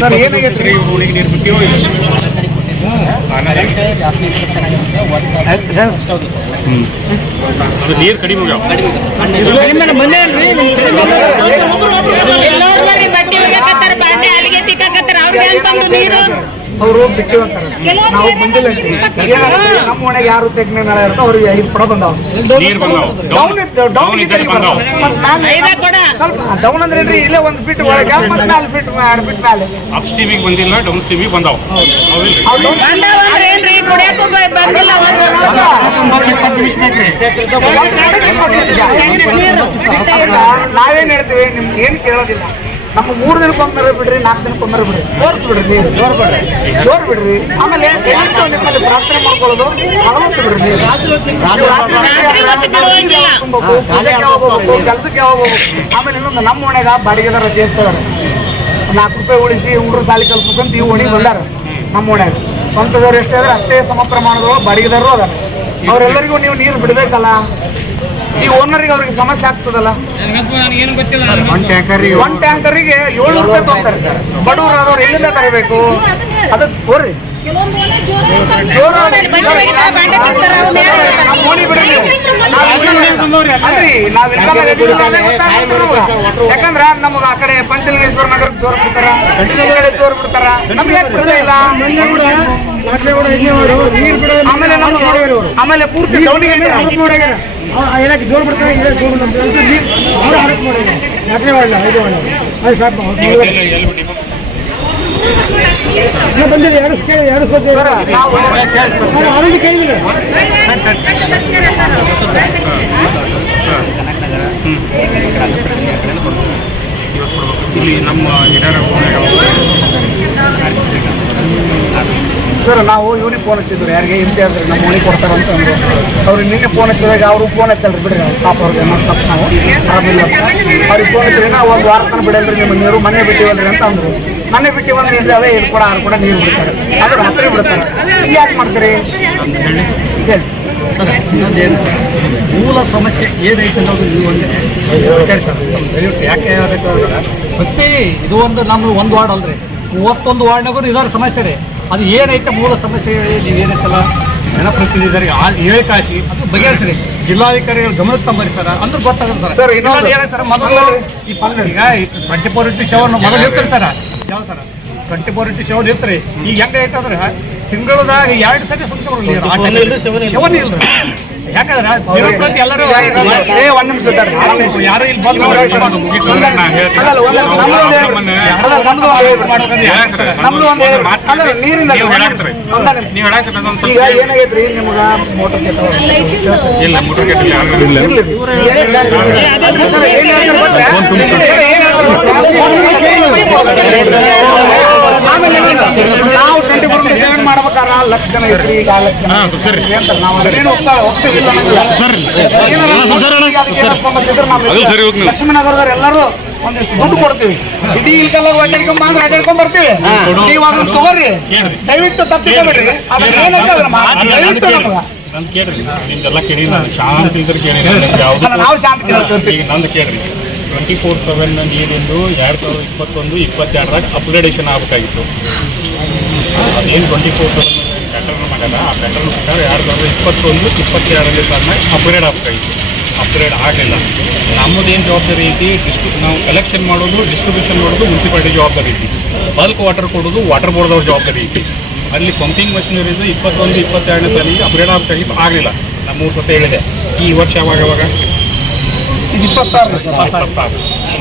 Sir ಏನಾಗೈತೆ ರೀ ರೋಡಿಗೆ ನೀರು ಬಿಟ್ಟಿವೋ ಇಲ್ಲ ಅದು ನೀರು ಕಡಿಮೆ ನೀರು ಅವರು ಬಿಟ್ಟು ನಾವು ಬಂದಿಲ್ಲ ನಮ್ಮ ಒಣಗೆ ಯಾರು ತೆಗ್ನ ನಾಳೆ ಇರ್ತೋ ಅವ್ರಿಗೆ 5 ಪಡ ಬಂದಾವ ಸ್ವಲ್ಪ ಡೌನ್ ಅಂದ್ರೆ ಏನ್ರಿ ಇಲ್ಲೇ 1 ಫೀಟ್ ಒಳಗೆ 4 ಫೀಟ್ 2 ಫೀಟ್ ಮೇಲೆ ಅಪ್ ಸ್ಟ್ರೀಮಿಗೆ ಬಂದಿಲ್ಲ ಡೌನ್ ಸ್ಟ್ರೀಮಿಗೆ ಬಂದಾವ ನಾವೇನ್ ಹೇಳ್ತೀವಿ ನಿಮ್ಗೆ ಏನ್ ಕೇಳೋದಿಲ್ಲ ನಮ್ಮ 3 ದಿನಕ್ಕೊಮ್ಮೆ ಬಿಡ್ರಿ 4 ದಿನಕ್ಕೊಮ್ಮೆ ಬಿಡ್ರಿ ತೋರಿಸ್ಬಿಡ್ರಿ ನೀರು ಜೋರ್ ಬಿಡ್ರಿ ಆಮೇಲೆ ನಿಮ್ಮಲ್ಲಿ ಪ್ರಾರ್ಥನೆ ಮಾಡ್ಕೊಳ್ಳೋದು ಭಗವಂತ ಬಿಡ್ರಿ ನೀರು ಕೆಲಸಕ್ಕೆ ಹೋಗ್ಬೇಕು ಆಮೇಲೆ ಇನ್ನೊಂದು ನಮ್ಮ ಓಣ್ಯಾಗ ಬಾಡಿಗೆದಾರ ಸೇರ್ಸಿದಾರೆ 4 ರೂಪಾಯಿ ಉಳಿಸಿ ಹುಡ್ರು ಸಾಲಿ ಕಲ್ಸ್ಬೇಕಂತ ಈ ಓಣಿಗೆ ಬಂದಾರ ನಮ್ಮ ಓಣ್ಯಾಗ ಸ್ವಂತದವ್ರು ಎಷ್ಟೇ ಆದ್ರೆ ಅಷ್ಟೇ ಸಮ ಪ್ರಮಾಣದವರು ಬಾಡಿಗೆದಾರರು ಅದಾರ ಅವರೆಲ್ಲರಿಗೂ ನೀವು ನೀರು ಬಿಡ್ಬೇಕಲ್ಲ ಈ ಓನರಿಗೆ ಅವ್ರಿಗೆ ಸಮಸ್ಯೆ ಆಗ್ತದಲ್ಲ ಒಂದು ಟ್ಯಾಂಕರಿಗೆ 700 ರೂಪಾಯಿ ತಗೋತಾರೆ ಬಡವರು ಆದವ್ರು ಎಲ್ಲಿಂದ ತರಬೇಕು ಅದಕ್ಕೆ ಹೋರಿ ಯಾಕಂದ್ರ ನಮಗ ಆ ಕಡೆ ಪಂಚಲಿಂಗೇಶ್ವರ ನಗರ ಜೋರ್ ಬಿಡ್ತಾರ ಜೋರ್ ಬಿಡ್ತಾರ ನಮ್ಗೆ ಆಮೇಲೆ ಪೂರ್ತಿ ಜೋರ್ ಬಿಡ್ತಾರೆ ಬಂದಿದೆ 2 ಕೇಳಿದ್ರೆ ಇಲ್ಲಿ ನಮ್ಮ ಸರ್ ನಾವು ಇವ್ರಿಗೆ ಫೋನ್ ಹಚ್ಚಿದ್ರು ಯಾರಿಗೆ ಇಂತಿಯಾಸ್ ನಮ್ಮ ಮನೆ ಕೊಡ್ತಾರಂತ ಅಂದ್ರು ಅವ್ರಿಗೆ ನಿನ್ನೆ ಫೋನ್ ಹಚ್ಚಿದಾಗ ಅವರು ಫೋನ್ ಹಚ್ಚಲ್ರಿ ಬಿಡ್ರಿ ಪಾಪ ಅವ್ರಿಗೆ ತಪ್ಪು ನಾವು ಆಮೇಲೆ ಅವ್ರಿಗೆ ಫೋನ್ ಹಚ್ಚಿದ್ರೆ ನಾವು 1 ವಾರ ತನಕ ಬಿಡಲ್ರಿ ನಿಮ್ಮ ನೀರು ಮನೆ ಬಿಟ್ಟಿವಲ್ರಿ ಅಂತ ಅಂದ್ರು ಮನೆ ಬಿಟ್ಟಿವಲ್ರಿ ಇದ್ದಾವೆ ಇದು ಕೂಡ ಅವ್ರು ಕೂಡ ನೀರು ಬಿಡ್ತಾರೆ ಅದ್ರ ಹತ್ತಿರ ಬಿಡ್ತಾರೆ ಯಾಕೆ ಮಾಡ್ತೀರಿ ಹೇಳಿ ಸರ್ ಇನ್ನೊಂದೇನು ಮೂಲ ಸಮಸ್ಯೆ ಏನೈತೆ ಅನ್ನೋದು ನೀವು ಹೇಳಿ ಸರ್ ದಯವಿಟ್ಟು ಯಾಕೆ ಪ್ರತಿ ಇದು ನಮ್ದು 1 ವಾರ್ಡ್ ಅಲ್ರಿ 31 ವಾರ್ಡ್ನಾಗೂ ಇದಾರ ಸಮಸ್ಯೆ ರೀ ಅದು ಏನೈತೆ ಮೂಲ ಸಮಸ್ಯೆ ಹೇಳಿ ನೀವು ಏನೈತಲ್ಲ ಜನಪ್ರತಿನಿಧಿಗಳಿಗೆ ಹೇಳಿ ಕಾಸಿ ಅದು ಬಗೆಹರಿಸ್ರಿ ಜಿಲ್ಲಾಧಿಕಾರಿಗಳು ಗಮನಕ್ಕೆ ತಂಬರಿ ಸರ್ ಅಂದ್ರೆ ಗೊತ್ತಾಗುತ್ತೆ ಸರ್ ಇನ್ನೊಂದು ಏನೇ ಸರ್ ಮೊದಲು ಈಗ 24/7 ಮೊದಲು ಇರ್ತಾರೆ ಸರ್ ಯಾವ ಸರ್ 24/7 ಇರ್ತಾರೆ ಈಗ ಹೆಂಗೆ ಐತಂದ್ರೆ ತಿಂಗಳದಾಗ 2 ಸತಿ ಸುತ್ತ ಶವನಿ ಇಲ್ರಿ ಯಾಕಂದ್ರೆ ಎಲ್ಲರೂ ಯಾರು ಇಲ್ಲಿ ಈಗ ಏನಾಗೈತ್ರಿ ನಿಮ್ಗ ಮೋಟರ್ ಇಲ್ಲ ಮೋಟರ್ ನಾವು 24/7 ಮಾಡ್ಬೇಕಾರ ಲಕ್ಷ ಜನ ಐತ್ರಿ ಈಗ 6 ಲಕ್ಷ ಜನ ಲಕ್ಷ್ಮೀನಗರದವ್ರು ಎಲ್ಲರೂ ಒಂದಿಷ್ಟು ದುಡ್ಡು ಕೊಡ್ತೀವಿ ಇಡೀ ಇಲ್ಕಲ್ಲರು ಅಡ್ಡಾಡ್ಕೊಂಡ್ ಬಂದ್ರೆ ಅಡ್ಡಾಡ್ಕೊಂಡ್ ಬರ್ತೀವಿ ನೀವು ಅದನ್ನ ತಗೋರಿ ದಯವಿಟ್ಟು ತಪ್ಪಿಕೊಬೇಡ್ರಿ ನಂದು ಕೇಳ್ರಿ ನಿಮ್ದೆಲ್ಲ ಕೇಳಿ ನಾನು ಶಾಂತಿ ಇದ್ರೆ ಕೇಳಿ ನಾವು ಶಾಂತಿ ನಂದು ಕೇಳ್ರಿ 24/7 ನೀರಿಂದು 2021-22 ಅಪ್ಗ್ರೇಡೇಷನ್ ಆಗಬೇಕಾಗಿತ್ತು ಅದೇನು 24/7 ಪ್ಯಾಟರ್ನ್ ಮಾಡಲ್ಲ ಆ ಪ್ಯಾಟರ್ನ್ ಪ್ರಕಾರ 2021-22 ಸಾಲ ಅಪ್ಗ್ರೇಡ್ ಆಗಬೇಕಾಗಿತ್ತು ಅಪ್ಗ್ರೇಡ್ ಆಗಲಿಲ್ಲ ನಮ್ಮದೇನು ಜವಾಬ್ದಾರಿ ಐತಿ ನಾವು ಕಲೆಕ್ಷನ್ ಮಾಡೋದು ಡಿಸ್ಟ್ರಿಬ್ಯೂಷನ್ ಮಾಡೋದು ಮುನ್ಸಿಪಾಲಿಟಿ ಜವಾಬ್ದಾರಿ ಐತಿ ಬಲ್ಕ್ ವಾಟರ್ ಕೊಡೋದು ವಾಟರ್ ಬೋರ್ಡ್ದವ್ರ ಜವಾಬ್ದಾರಿ ಐತಿ ಅಲ್ಲಿ ಪಂಪಿಂಗ್ ಮಷಿನರಿದು 21-22 ಸಾಲಿಗೆ ಅಪ್ಗ್ರೇಡ್ ಆಗಬೇಕಾಗಿತ್ತು ಆಗಲಿಲ್ಲ ನಾನು 3 ಸತಿ ಹೇಳಿದೆ ಈ ವರ್ಷ ಯಾವಾಗ 26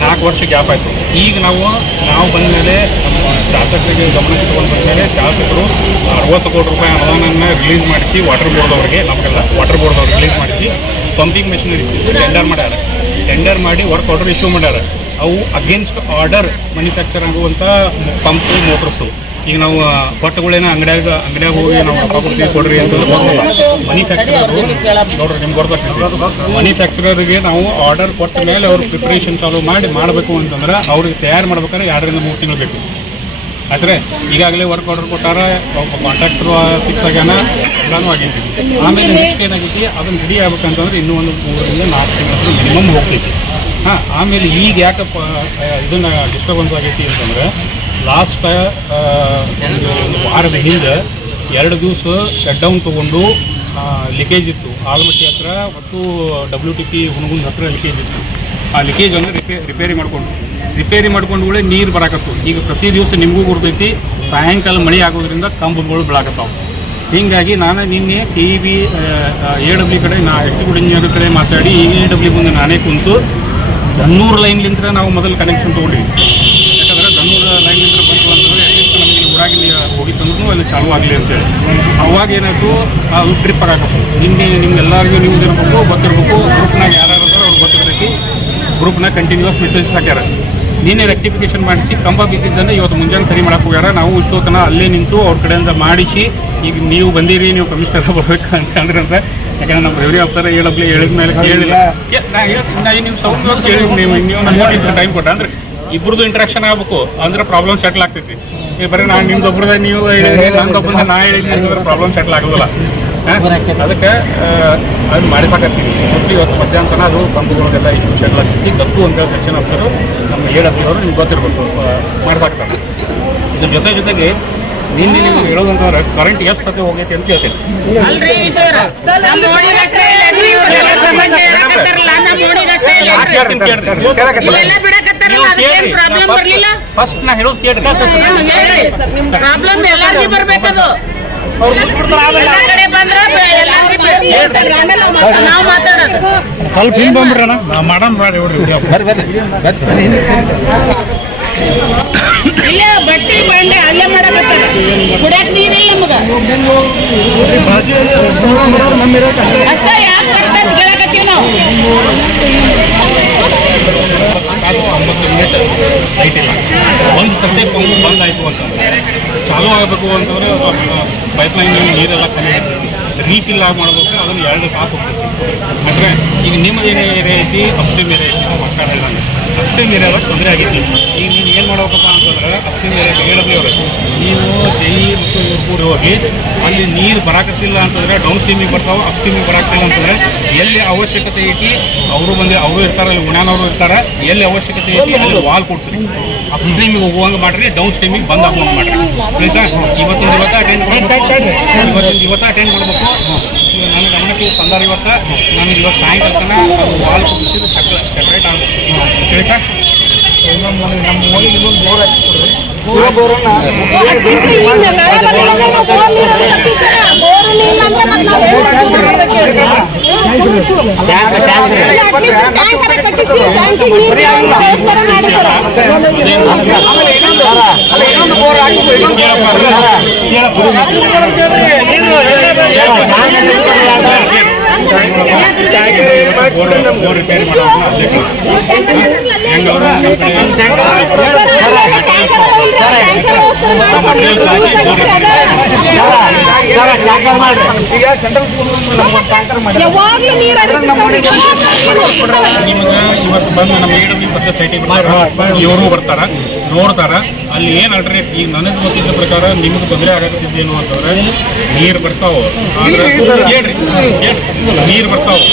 4 ವರ್ಷ ಗ್ಯಾಪ್ ಆಯಿತು ಈಗ ನಾವು ಬಂದ ಮೇಲೆ ನಮ್ಮ ಶಾಸಕರಿಗೆ ಗಮನಕ್ಕೆ ತಗೊಂಡು ಬಂದ ಮೇಲೆ ಶಾಸಕರು 60 ಕೋಟಿ ರೂಪಾಯಿ ಅನುದಾನವನ್ನು ರಿಲೀಸ್ ಮಾಡಿಸಿ ವಾಟರ್ ಬೋರ್ಡ್ದವ್ರಿಗೆ ನಮಗೆಲ್ಲ ವಾಟರ್ ಬೋರ್ಡ್ದವ್ರು ರಿಲೀಸ್ ಮಾಡಿಸಿ ಪಂಪಿಂಗ್ ಮೆಷಿನರಿ ಟೆಂಡರ್ ಮಾಡ್ಯಾರ ಟೆಂಡರ್ ಮಾಡಿ ವರ್ಕ್ ಆರ್ಡರ್ ಇಶ್ಯೂ ಮಾಡ್ಯಾರ ಅವು ಅಗೇನ್ಸ್ಟ್ ಆರ್ಡರ್ ಮ್ಯಾನುಫ್ಯಾಕ್ಚರ್ ಆಗುವಂಥ ಪಂಪು ಮೋಟರ್ಸು ಈಗ ನಾವು ಕೊಟ್ಟಗಳೇನೋ ಅಂಗಡಿಯಾಗ ಹೋಗಿ ನಾವು ಕೊಡ್ತೀವಿ ಕೊಡ್ರಿ ಅಂತ ಮ್ಯಾನುಫ್ಯಾಕ್ಚರರು ನೋಡ್ರಿ ನಿಮ್ಗೆ ಗೊತ್ತಾಗ್ತದೆ ಮ್ಯಾನುಫ್ಯಾಕ್ಚರರ್ಗೆ ನಾವು ಆರ್ಡರ್ ಕೊಟ್ಟ ಮೇಲೆ ಅವ್ರು ಪ್ರಿಪ್ರೇಷನ್ ಚಾಲೂ ಮಾಡಬೇಕು ಅಂತಂದ್ರೆ ಅವ್ರಿಗೆ ತಯಾರು ಮಾಡ್ಬೇಕಾದ್ರೆ 2-3 ತಿಂಗಳು ಬೇಕು ಆದರೆ ಈಗಾಗಲೇ ವರ್ಕ್ ಆರ್ಡರ್ ಕೊಟ್ಟಾರ ಕಾಂಟ್ರಾಕ್ಟರ್ ಫಿಕ್ಸ್ ಆಗ್ಯಾನ ಎಲ್ಲನೂ ಆಗೈತಿ ಆಮೇಲೆ ನೆಕ್ಸ್ಟ್ ಏನಾಗೈತಿ ಅದನ್ನು ರೆಡಿ ಆಗ್ಬೇಕಂತಂದ್ರೆ ಇನ್ನೂ ಒಂದು 3-4 ತಿಂಗಳು ಮಿನಿಮಮ್ ಹೋಗ್ತೈತಿ ಹಾಂ, ಆಮೇಲೆ ಈಗ ಯಾಕಪ್ಪ ಇದನ್ನು ಡಿಸ್ಟರ್ಬೆನ್ಸ್ ಆಗೈತಿ ಅಂತಂದ್ರೆ ಲಾಸ್ಟ್ ಒಂದು ವಾರದ ಹಿಂದೆ 2 ದಿವಸ ಶಟ್ ಡೌನ್ ತೊಗೊಂಡು ಲೀಕೇಜ್ ಇತ್ತು. ಆಲಮಟ್ಟಿ ಹತ್ರ ಮತ್ತು WTP ಹುನಗುಂದ ಹತ್ರ ಲೀಕೇಜ್ ಇತ್ತು. ಆ ಲೀಕೇಜನ್ನು ರಿಪೇರಿ ಮಾಡ್ಕೊಂಡು ನೀರು ಬರಾಕತ್ತು. ಈಗ ಪ್ರತಿ ದಿವಸ ನಿಮಗೂ ಗುರ್ತೈತಿ, ಸಾಯಂಕಾಲ ಮಳೆ ಆಗೋದ್ರಿಂದ ಕಂಬಗಳು ಬೆಳಾಕತ್ತಾವೆ. ಹೀಗಾಗಿ ನಾನು ನಿನ್ನೆ TEB AW ಕಡೆ ಎಕ್ಸಿಕ್ಯೂಟಿವ್ ಇಂಜಿನಿಯರ್ ಕಡೆ ಮಾತಾಡಿ AW ಮುಂದೆ ನಾನೇ ಕುಂತು ದನ್ನೂರು ಲೈನ್ಲಿಂದ ನಾವು ಮೊದಲು ಕನೆಕ್ಷನ್ ತೊಗೊಂಡಿವಿ. ಯಾಕಂದರೆ ದನ್ನೂರು ಲೈನ್ಲಿಂದ ಬಂತು ಅಂತಂದರೆ ಅಟ್ಲೀಸ್ಟ್ ನಮಗೆ ಊರಾಗಿ ಹೋಗಿತ್ತಂದ್ರೂ ಅಲ್ಲಿ ಚಾಲೂ ಆಗಲಿ ಅಂತೇಳಿ. ಅವಾಗ ಏನಾಯ್ತು, ಅದು ಟ್ರಿಪ್ ಆಗಬೇಕು. ನಿನ್ನೆ ನಿಮ್ಗೆಲ್ಲರಿಗೂ ನ್ಯೂಸ್ ಇರಬೇಕು, ಗೊತ್ತಿರಬೇಕು, ಗ್ರೂಪ್ನಾಗ ಯಾರು ಅವ್ರು ಗೊತ್ತಿರ್ತೈತಿ. ಗ್ರೂಪ್ನಾಗ ಕಂಟಿನ್ಯೂಸ್ ಮೆಸೇಜ್ ಹಾಕ್ಯಾರ. ನಿನ್ನೆ ರೆಕ್ಟಿಫಿಕೇಶನ್ ಮಾಡಿಸಿ ಕಂಬ ಬಿದ್ದಿದ್ದನ್ನು ಇವತ್ತು ಮುಂಜಾನೆ ಸರಿ ಮಾಡಕ್ಕೆ ಹೋಗ್ಯಾರ. ನಾವು ಇಷ್ಟೊತ್ತನ ಅಲ್ಲೇ ನಿಂತು ಅವ್ರ ಕಡೆಯಿಂದ ಮಾಡಿಸಿ, ಈಗ ನೀವು ಬಂದಿರಿ, ನೀವು ಕಮಿಷನರ್ ಬರ್ಬೇಕು ಅಂತ ಅಂದ್ರೆ ಅಂತ. ಯಾಕಂದ್ರೆ ನಮ್ಮ ರೆವಿನ್ಯೂ ಆಫೀಸರ್ ಹೇಳಿದ ಮೇಲೆ ಕೇಳಿಲ್ಲ. ನಾ ನೀವು ಸೌಂಡ್ ಕೇಳಿ ನೀವು ನಮ್ಗೆ ಟೈಮ್ ಕೊಟ್ಟ ಅಂದ್ರೆ ಇಬ್ಬರದು ಇಂಟ್ರಾಕ್ಷನ್ ಆಗಬೇಕು, ಅಂದ್ರೆ ಪ್ರಾಬ್ಲಮ್ ಸೆಟ್ಲ್ ಆಗ್ತೈತಿ. ಈಗ ಬರೀ ನಾನು ನಿಮ್ದೊಬ್ಬರದ ನೀವು ನಂದೊಬ್ಬರದ ನಾ ಹೇಳಿದ್ನಿ ಅಂತಂದ್ರೆ ಪ್ರಾಬ್ಲಮ್ ಸೆಟ್ಲ್ ಆಗೋದಿಲ್ಲ. ಅದಕ್ಕೆ ಅದು ಮಾಡಿಸಾಕತ್ತೀವಿ. ಮೋಸ್ಟ್ಲಿ ಇವತ್ತು ಮಧ್ಯಾಹ್ನ ಅದು ಕಂಬುಗಳಿಗೆಲ್ಲ ಇಶ್ಯೂ ಸೆಟ್ಲ್ ಆಗ್ತೈತಿ. ಗತ್ತು ಅಂತೇಳಿ ಸೆಕ್ಷನ್ ಆಫೀಸರು ನಮ್ಮ AW ಅವರು ನಿಮ್ಗೆ ಗೊತ್ತಿರ್ಬೇಕು, ಮಾಡಿಸಾಕ್ತಾರೆ. ಇದ್ರ ಜೊತೆಗೆ ನಿನ್ನೆ ನಿಮ್ಗೆ ಹೇಳೋದಂತಂದ್ರೆ ಕರೆಂಟ್ ಎಷ್ಟು ಸತಿ ಹೋಗೈತಿ ಅಂತ ಹೇಳ್ತೀನಿ. ಫಸ್ಟ್ ನಾ ಹೇಳೋದು ಕೇಳ್ರಿ. ಪ್ರಾಬ್ಲಮ್ ಎಲ್ಲಾರ್ಗೂ ಬರ್ಬೇಕದು. ನಾವು ಮಾತಾಡೋದು ಸ್ವಲ್ಪ ಹಿಂದೆ ಬಂದ್ಬಿಡ್ರಣ, ಮಾಡೋಣ ಮಾಡಿ ಇಲ್ಲೇ ಬಟ್ಟಿ ಬಂಡೆ ಅಲ್ಲೇ ಮಾಡಕತ್ತಾರ. ಕುಡಿಯಕ್ ನೀರಿಲ್ಲ ನಮಗ ಅಷ್ಟ. ಯಾಕೆ ಬರ್ತದ ಕೇಳಕತ್ತೀವಿ ನಾವು. 9 ಮಿನಿಟ್ ಲೈಟ್ ಇಲ್ಲ. ಒಂದು ಸದ್ಯ ಪಂಪ್ ಬಂದ್ ಆಯಿತು ಅಂತಂದ್ರೆ ಚಾಲೂ ಆಗಬೇಕು ಅಂತಂದ್ರೆ ಪೈಪ್ಲೈನ್ ನೀರೆಲ್ಲ ಕಮ್ಮಿ ಆಗ್ತೈತಿ. ರೀಫಿಲ್ ಆಗಿ ಮಾಡಬೇಕು, ಅದನ್ನು 2 ತಾಸು ಹೋಗ್ತೈತಿ. ಅಂದರೆ ಈಗ ನಿಮ್ಮದು ಏನು ಏರಿಯಾ ಐತಿ, ಅಪ್ಸ್ಟ್ರೀಮ್ ಏರಿಯಾ ಐತಿ. ಮಕ್ಕಳ ಹೇಳಿದಂಗೆ ಅಪ್ಸ್ಟ್ರೀಮ್ ಏರಿಯಾದಾಗ ತೊಂದರೆ ಆಗೈತಿ. ಈಗ ನೀವು ಏನು ಮಾಡ್ಬೇಕಪ್ಪ ಅಂತಂದ್ರೆ ಅಪ್ಸ್ಟ್ರೀಮ್ ಏರಿಯಾ AW ಅವರು ನೀವು JE ಮತ್ತು ಇವ್ರು ಕೂಡ ಹೋಗಿ ಅಲ್ಲಿ ನೀರು ಬರಾಕತ್ತಿಲ್ಲ ಅಂತಂದರೆ ಡೌನ್ ಸ್ಟ್ರೀಮಿಗೆ ಬರ್ತಾವೆ, ಅಪ್ಸ್ಟ್ರೀಮಿಗೆ ಬರಾಕ್ತಿಲ್ಲ ಅಂತಂದರೆ ಎಲ್ಲಿ ಅವಶ್ಯಕತೆ ಐತಿ ಅವರು ಇರ್ತಾರೆ, ಅಲ್ಲಿ ಉಣಾನವರು ಇರ್ತಾರೆ. ಎಲ್ಲಿ ಅವಶ್ಯಕತೆ ಐತಿ ಅಲ್ಲಿ ವಾಲ್ ಕೊಡ್ಸ್ರಿ. ಅಪ್ಸ್ಟ್ರೀಮಿಗೆ ಹೋಗುವಂಗೆ ಮಾಡಿರಿ, ಡೌನ್ ಸ್ಟ್ರೀಮಿಗೆ ಬಂದ್ ಆಗುವಂಗೆ ಮಾಡಿರಿ. ಆಯ್ತಾ? ಇವತ್ತು ಅಟೆಂಡ್ ಮಾಡಬೇಕು. ನನ್ನ ಗಮನಕ್ಕೆ ತಂದಾರ. ನನಗೆ ಇವತ್ತು ಸಾಯಂಕಾಲ ಅದು ವಾಲ್ ಕೊಡಿಸಿದ್ರೆ ಸೆಪ್ರೇಟ್ ಆಗುತ್ತೆ. ಆಯ್ತಾ? ನಮ್ಮ ಮನೆಗೆ ಇನ್ನೊಂದು ಬೋರ್ ಹಾಕಿಕೊಡ್ರಿ. ರಿಪೇರಿ ಈಗ ಸೆಂಟ್ರಲ್ ಸ್ಕೂಲ್ ಟ್ಯಾಂಕರ್ ಮಾಡಿ ನಿಮ್ಗೆ ಇವತ್ತು ಬಂದು ನಮ್ಮ AW ಸದ್ಯ ಸೈಟಿಗೆ ಇವರು ಬರ್ತಾರ, ನೋಡ್ತಾರ. ಅಲ್ಲಿ ಏನು ಅಲ್ಟ್ರೇಟ್ ಈಗ ನನಗೆ ಗೊತ್ತಿದ್ದ ಪ್ರಕಾರ ನಿಮ್ಗೆ ತೊಂದರೆ ಆಗತ್ತಿದ್ದೇನು ಅಂತಂದ್ರೆ ನೀರು ಬರ್ತಾವೆ, ನೀರು ಬರ್ತಾವೆ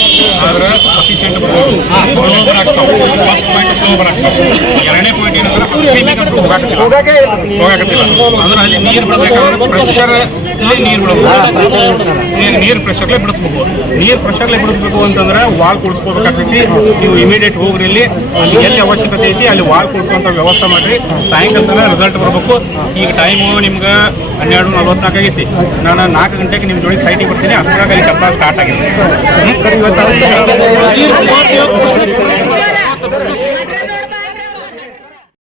ಆದ್ರೆ ಸಫಿಷಿಯೆಂಟ್ ಬರ್ತಾವೆ, ಸ್ಲೋಬರ್ ಆಗ್ತಾವೆ. ಫಸ್ಟ್ ಪಾಯಿಂಟ್ ಸ್ಲೋಬರ್ ಆಗ್ತಾವೆ. 2ನೇ ಪಾಯಿಂಟ್ ಏನಂದ್ರೆ ಹೋಗಾಕತ್ತಿಲ್ಲ. ಅಂದ್ರೆ ಅಲ್ಲಿ ನೀರು ಬಿಡಬೇಕಾದ್ರೆ ಪ್ರೆಷರ್ ನೀರು ಬಿಡಬೇಕು. ನೀರು ಪ್ರೆಷರ್ಲೇ ಬಿಡಿಸ್ಬೇಕು. ನೀರು ಪ್ರೆಷರ್ಲೇ ಬಿಡಿಸ್ಬೇಕು ಅಂತಂದ್ರೆ ವಾಲ್ ಕುಡಿಸ್ಕೋಬೇಕಾಗ್ತೈತಿ. ನೀವು ಇಮಿಡಿಯೇಟ್ ಹೋಗ್ರಿ, ಅಲ್ಲಿ ಎಲ್ಲಿ ಅವಶ್ಯಕತೆ ಐತಿ ಅಲ್ಲಿ ವಾಲ್ ಕುಡಿಸುವಂಥ ವ್ಯವಸ್ಥೆ ಮಾಡಿರಿ. ಸಾಯಂಕಾಲ ರಿಸಲ್ಟ್ ಬರಬೇಕು. ಈಗ ಟೈಮು ನಿಮ್ಗೆ 12:44 ಆಗೈತಿ. ನಾನು 4 ಗಂಟೆಗೆ ನಿಮ್ಮ ಜೋಡಿ ಸೈಟಿಗೆ ಬರ್ತೀನಿ. ಅಷ್ಟರಾಗ ಅಲ್ಲಿ ಕೆಲಸ ಸ್ಟಾರ್ಟ್ ಆಗಿದೆ.